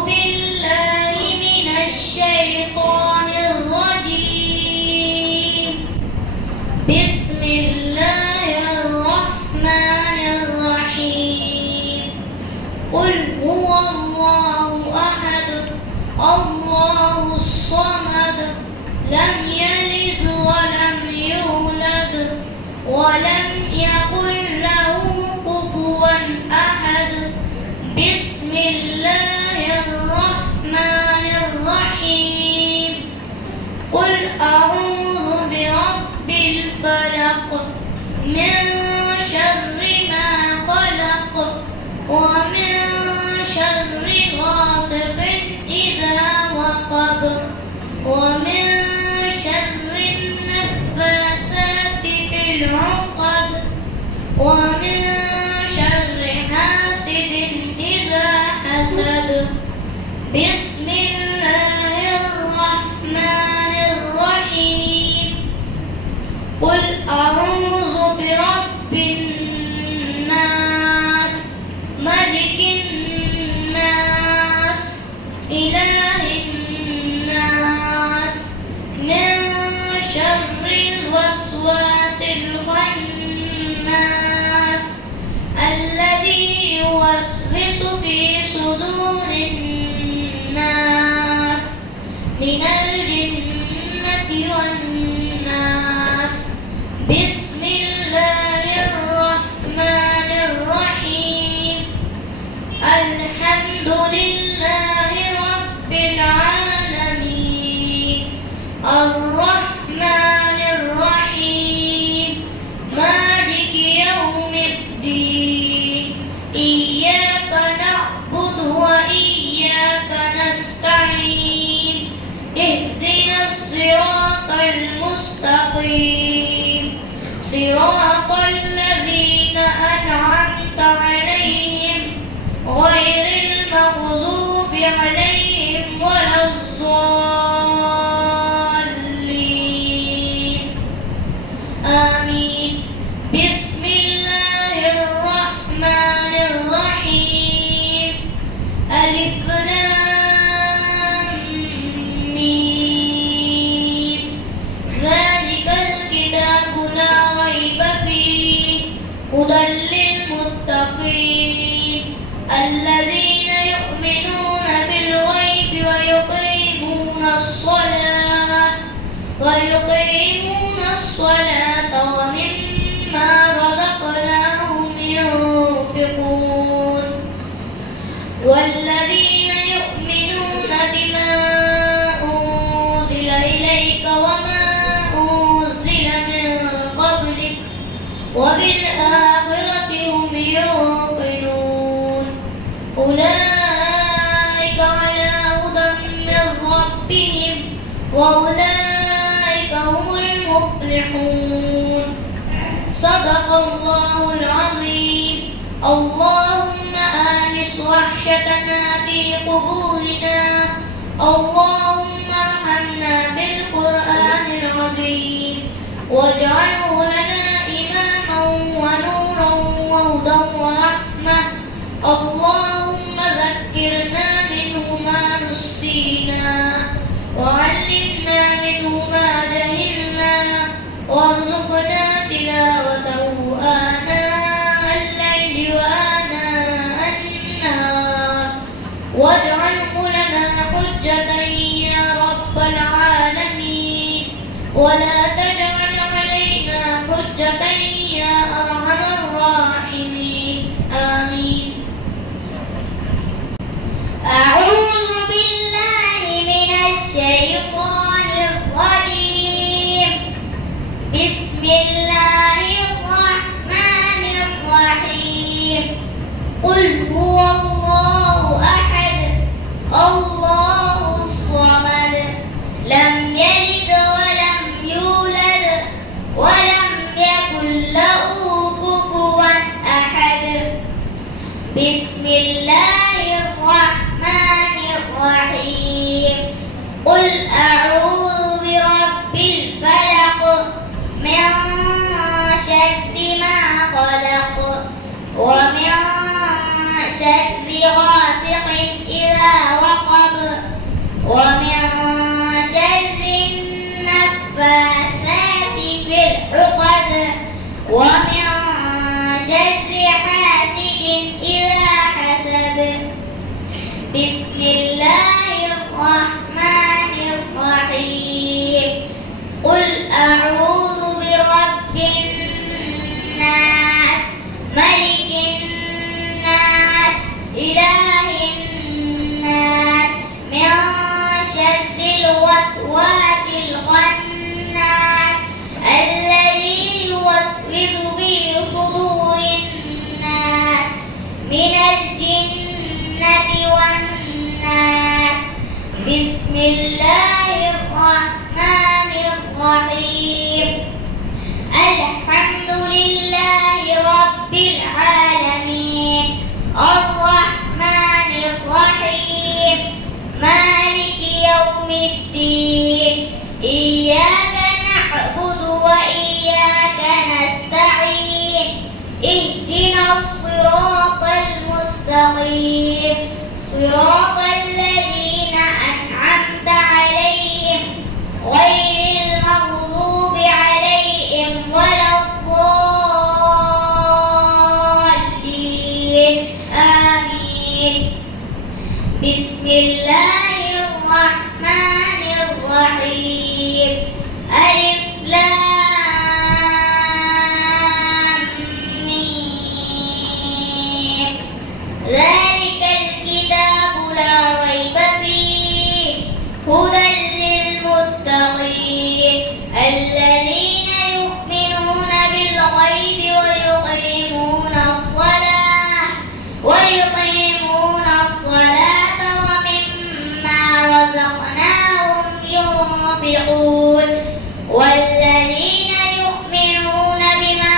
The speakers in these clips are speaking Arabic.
بالله من الشيطان الرجيم. بسم الله الرحمن الرحيم. قل هو الله أحد الله الصمد لم يلد ولم يولد ولم يكن له كفوا أحد. بسم الله الرحمن الرحيم. قل أعوذ برب الفلق من شر ما خلق ومن شر غاسق إذا وقب ومن شر النفاثات في العقد ومن شر حاسد إذا حسد. بسم الله الرحمن الرحيم. قل أعوذ برب الناس ملك الناس إله الناس من شر الوسواس الخناس الذي يوسوس في صدور الناس من الجنة والناس. بسم الله الرحمن الرحيم. الحمد لله رب العالمين الرحمن الرحيم مالك يوم الدين إياك نعبد وإياك نستعين اهدنا الصراط المستقيم صراط الذين أنعمت عليهم غير المغضوب عليهم ولا الضالين آمين. بسم الله الرحمن الرحيم. ألف لام ميم ذلك الكتاب لا ريب فيه هدى للمتقين الذين يؤمنون بالغيب ويقيمون الصلاة ومما رزقناهم ينفقون والذين يؤمنون بما أنزل إليك وما أنزل من قبلك وبالآخرة هم يوقنون أولئك على هدى من ربهم وأولئك هم المفلحون. صدق الله العظيم. اللهم آنس وحشتنا في قبورنا اللهم ارحمنا بالقرآن العظيم واجعله لنا إماما ونورا وهدى ورحمة. اللهم ذكرنا منه ما نسينا وعلمنا منه ما جهلنا وارزقنا تلاوته آناء الليل وآناء النهار واجعله لنا حجة يا رب العالمين ولا تجعل علينا حجة يا أرحم الراحمين آمين. أعوذ بالله من الشيطان الرجيم. بسم الله الرحمن الرحيم. قل هو الله أحد الله الصمد لم يلد ولم يولد ولم يكن له كفوا أحد. بسم الله الرحمن الرحيم. قل أعوذ برب الفلق من شر ما خلق ومن شر غاسق إذا وقب بسم الله الرحمن الرحيم قل أعوذ برب الناس ملك الناس إله الناس من شر الوسواس الخناس الذي يوسوس في صدور الناس من الجنة والناس بسم الله الرحمن الرحيم الحمد لله رب العالمين الرحمن الرحيم مالك يوم الدين إياك نعبد وإياك نستعين اهدنا الصراط المستقيم صراط الذين أنعمت عليهم غير المغضوب عليهم ولا الضالين آمين بسم الله الرحمن الرحيم ألف لام ميم ذلك الكتاب لا ريب فيه هدى للمتقين الذين يؤمنون بالغيب ويقيمون الصلاة ومما رزقناهم ينفقون والذين يؤمنون بما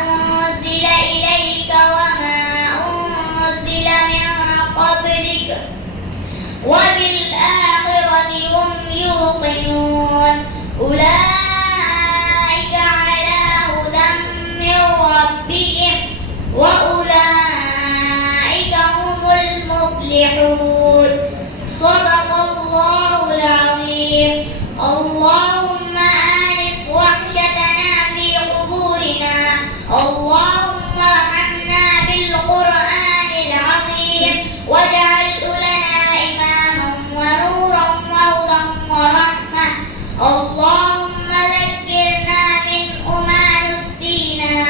أنزل إليك وما أنزل من قبلك وبالآخرة هم يوقنون أولئك على هدى من ربهم وأولئك هم المفلحون صدق الله العظيم اللهم آنس وحشتنا في قبورنا اللهم ارحمنا بالقرآن العظيم واجعله لنا إماما ونورا وهدى ورحمة اللهم ذكرنا منه ما نسينا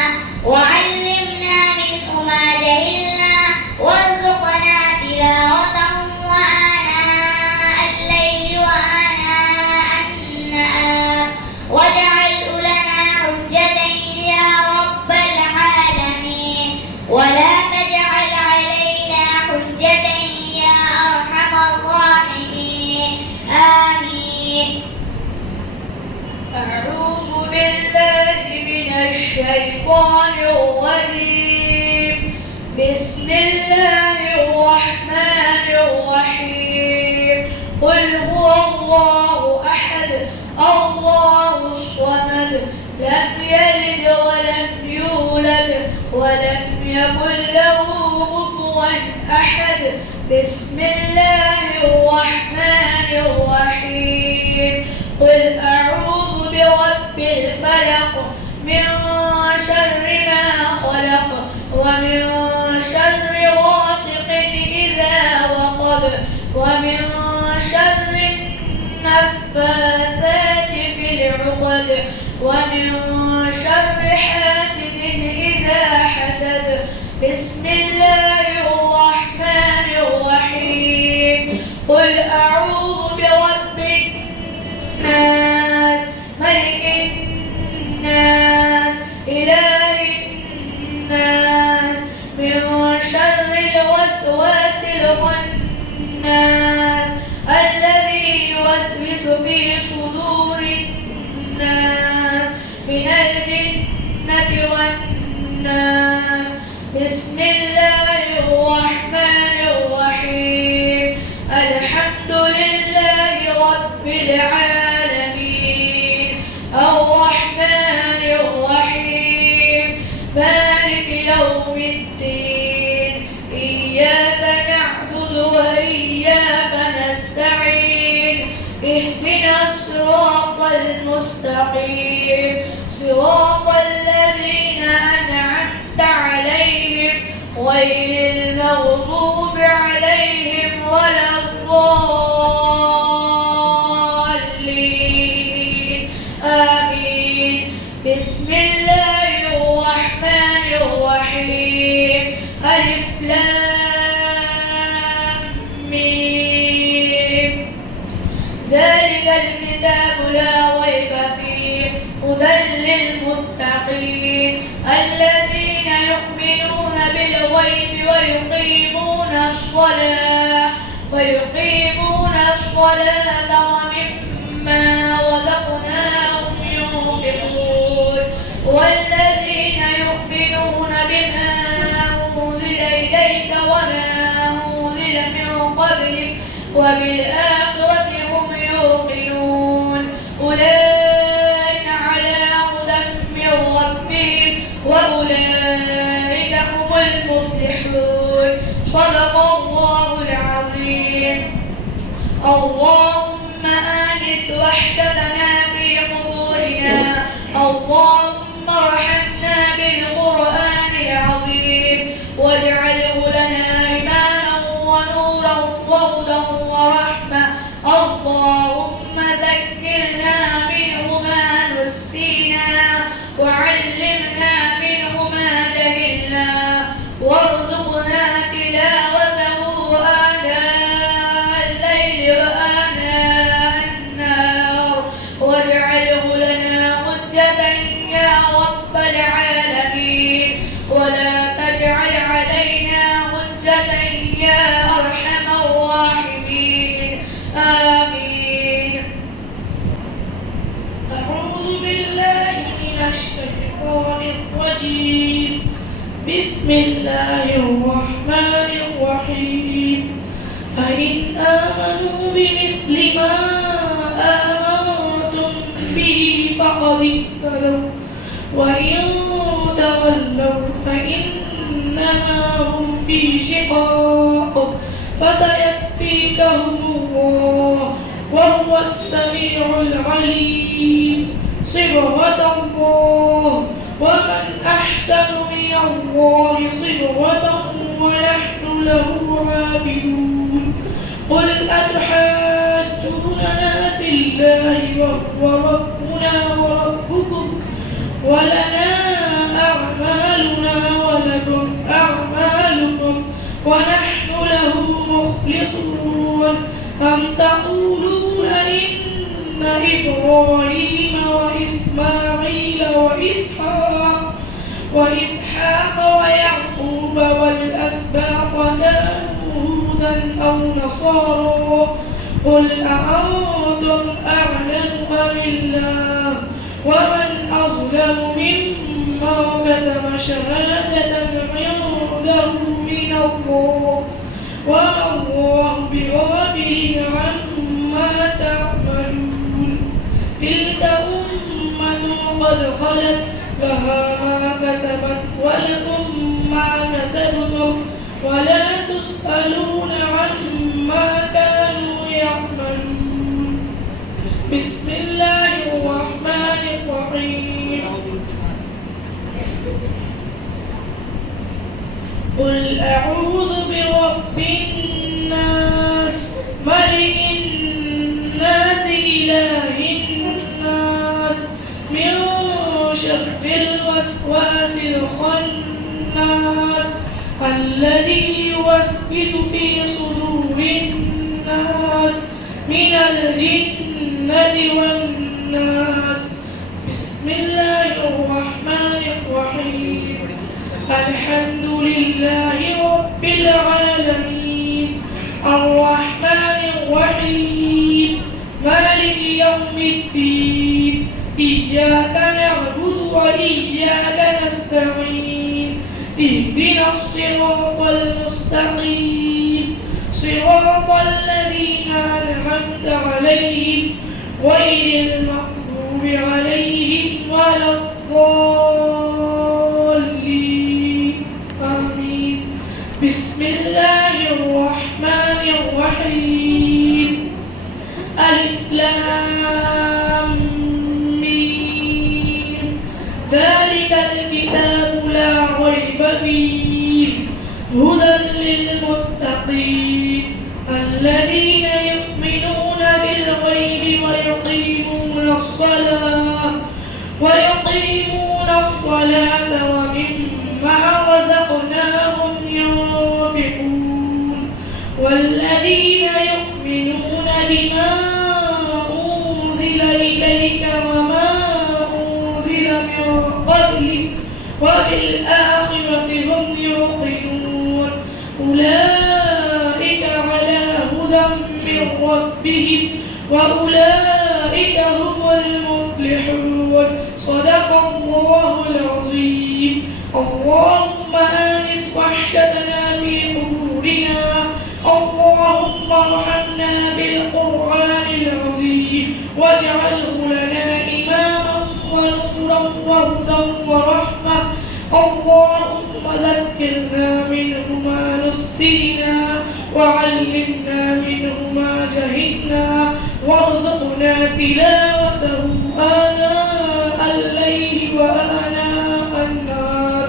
وعلمنا منه ما جهلنا وارزقنا تلاوته وآناء الليل وآناء النهار واجعله لنا حجة يا رب العالمين ولا تجعل علينا حجة يا أرحم الراحمين آمين أعوذ بالله من الشيطان الرجيم بسم الله الرحمن الرحيم قل هو الله أحد الله الصمد لم يلد ولم يولد ولم يكن له كفوا أحد بسم الله الرحمن الرحيم قل أعوذ برب الفلق من شر ما خلق ومن شر غاسق إذا وقب ومن شر النفاثات في العقد ومن شر حاسد إذا حسد بسم الله الرحمن الرحيم قل أعوذ برب الناس ملك الناس إله الناس من شر الوسواس الخناس الذي يوسوس في صدور الناس من الجنة والناس بسم الله الرحمن الرحيم الحمد لله رب العالمين الرحمن الرحيم مالك يوم الدين إياك نعبد وإياك نستعين اهدنا الصراط المستقيم صراط الذين أنعمت عليهم غير المغضوب عليهم ولا الضالين آمين. بسم الله الرحمن الرحيم. ألف لام ميم. ذلك الكتاب لا ريب فيه هدى للمتقين الذين يؤمنون بالغيب ويقيمون الصلاة ومما رزقناهم ينفقون والذين يؤمنون بما أنزل إليك وما أنزل من قبلك وبالآخرة هم يوقنون أولئك على هدى من ربهم وأولئك هم المفلحون. صدق الله العظيم. اللهم آنس وحشتنا في قبورنا. اللهم ارحمنا بالقرآن العظيم واجعله لنا إماما ونورا وهدى ورحمة. اللهم ذكرنا منه ما نسينا وعلمنا منه ما جهلنا وارزقنا تلاوته آناء الليل وآناء النهار واجعله لنا حجة يا رب العالمين ولا تجعل علينا حجة يا أرحم الراحمين آمين. أعوذ بالله من الشيطان الرجيم. بسم الله الرحمن الرحيم. فإن آمنوا بمثل ما آمنتم به فقد اهتدوا وإن تولوا فإنما هم في شقاق فسيكفيكهم الله وهو السميع العليم. صبغة الله ومن أحسن من الله صبغة ونحن له عابدون. قل أتحاجوننا في الله وهو ربنا وربكم ولنا أعمالنا ولكم أعمالكم ونحن له مخلصون. أم تقولون إن إبراهيم وإسماعيل وإسحاق ويعقوب والأسباط كانوا هودا أو نصارى قل أأنتم أعلم أم الله ومن أظلم ممن كتم شهادة عنده من الله وما الله بغافل عما تعملون. تلك أمة قد خلت لها ما كسبت ولكم ما كسبتم ولا تسألون عما كانوا يعملون. بسم الله الرحمن الرحيم. قل أعوذ برب الناس ملك الناس إله الناس من شر الوسواس الخناس الذي يوسوس في صدور الناس من الجنة والناس. بسم الله الرحمن الرحيم. الحمد لله رب العالمين الرحمن الرحيم مالك يوم الدين إياك نعبد وإياك نستعين. اهدنا الصراط المستقيم صراط الذين أنعمت عليهم غير المغضوب عليهم ولا الضالين آمين. بسم الله الرحمن الرحيم. ألف لام ميم. ذلك الكتاب لا ريب فيه هدى للمتقين الذين يؤمنون بالغيب ويقيمون الصلاة ومما رزقناهم ينفقون والذين يؤمنون بما أنزل إليك وما أنزل من قبلك وبالآخرة هم يوقنون أولئك على هدى من ربهم وأولئك هم المفلحون صدق الله العظيم. اللهم آنس وحشتنا في قبورنا اللهم ارحمنا بالقرآن العظيم واجعله لنا إماما ونورا وهدى ورحمة. اللهم ذكرنا منه ما نسينا وعلمنا منه ما جهلنا وارزقنا تلاوته آناء الليل وآناء النهار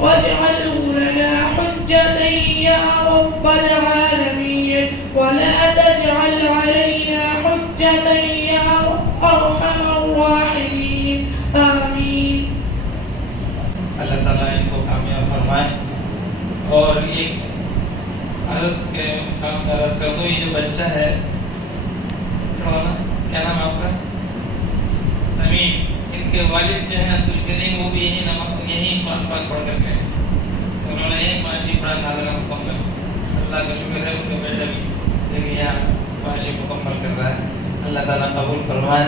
واجعله لنا حجة يا رب العالمين ولا تجعل علينا حجة يا أرحم الراحمين آمين. अल्लाह ताला इनको कामयाब फरमाए। और ये हज़रत के सामने अर्ज़ कर दो, ये जो बच्चा है क्या नाम है आपका? तमीम। इनके वालिद जो हैं अब्दुल करीम, वो भी यही कुरान पाक पढ़ कर गए। उन्होंने एक माशी पढ़ा नाज़िला मुकम्मल। अल्लाह का शुक्र है उनका बेटा भी यहाँ माशी मुकम्मल कर रहा है। अल्लाह ताला कबूल फरमाए।